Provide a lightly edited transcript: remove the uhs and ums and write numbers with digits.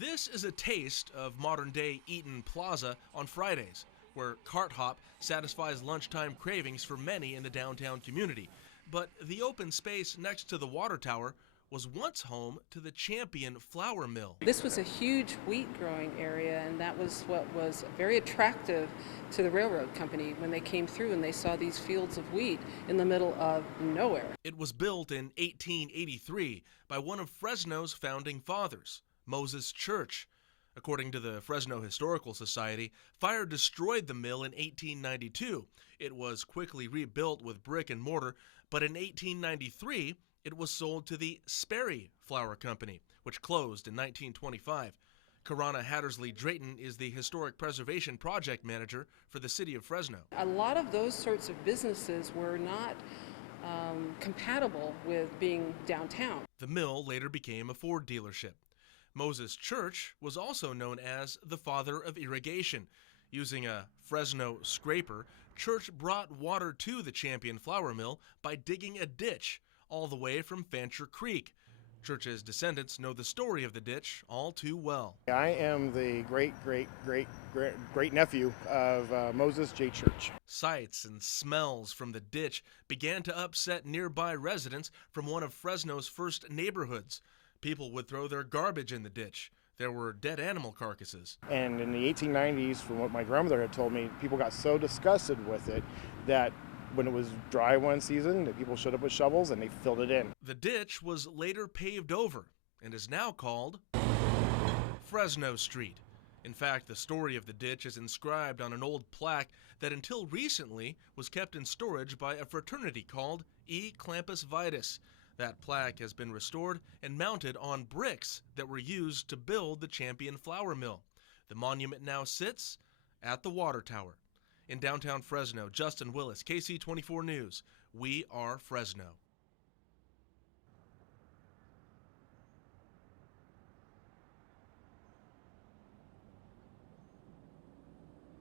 This is a taste of modern-day Eaton Plazz on Fridays, where cart hop satisfies lunchtime cravings for many in the downtown community. But the open space next to the water tower was once home to the Champion Flour Mill. This was a huge wheat growing area, and that was what was very attractive to the railroad company when they came through and they saw these fields of wheat in the middle of nowhere. It was built in 1883 by one of Fresno's founding fathers, Moses Church. According to the Fresno Historical Society, fire destroyed the mill in 1892. It was quickly rebuilt with brick and mortar, but in 1893, it was sold to the Sperry Flour Company, which closed in 1925. Karana Hattersley Drayton is the Historic Preservation Project Manager for the city of Fresno. A lot of those sorts of businesses were not compatible with being downtown. The mill later became a Ford dealership. Moses Church was also known as the father of irrigation. Using a Fresno scraper, Church brought water to the Champion Flour Mill by digging a ditch all the way from Fancher Creek. Church's descendants know the story of the ditch all too well. I am the great-nephew of Moses J. Church. Sights and smells from the ditch began to upset nearby residents from one of Fresno's first neighborhoods. People would throw their garbage in the ditch. There were dead animal carcasses. And in the 1890s, from what my grandmother had told me, people got so disgusted with it that when it was dry one season, that people showed up with shovels and they filled it in. The ditch was later paved over and is now called Fresno Street. In fact, the story of the ditch is inscribed on an old plaque that until recently was kept in storage by a fraternity called E. Clampus Vitus. That plaque has been restored and mounted on bricks that were used to build the Champion Flour Mill. The monument now sits at the water tower. In downtown Fresno, Justin Willis, KC24 News. We are Fresno.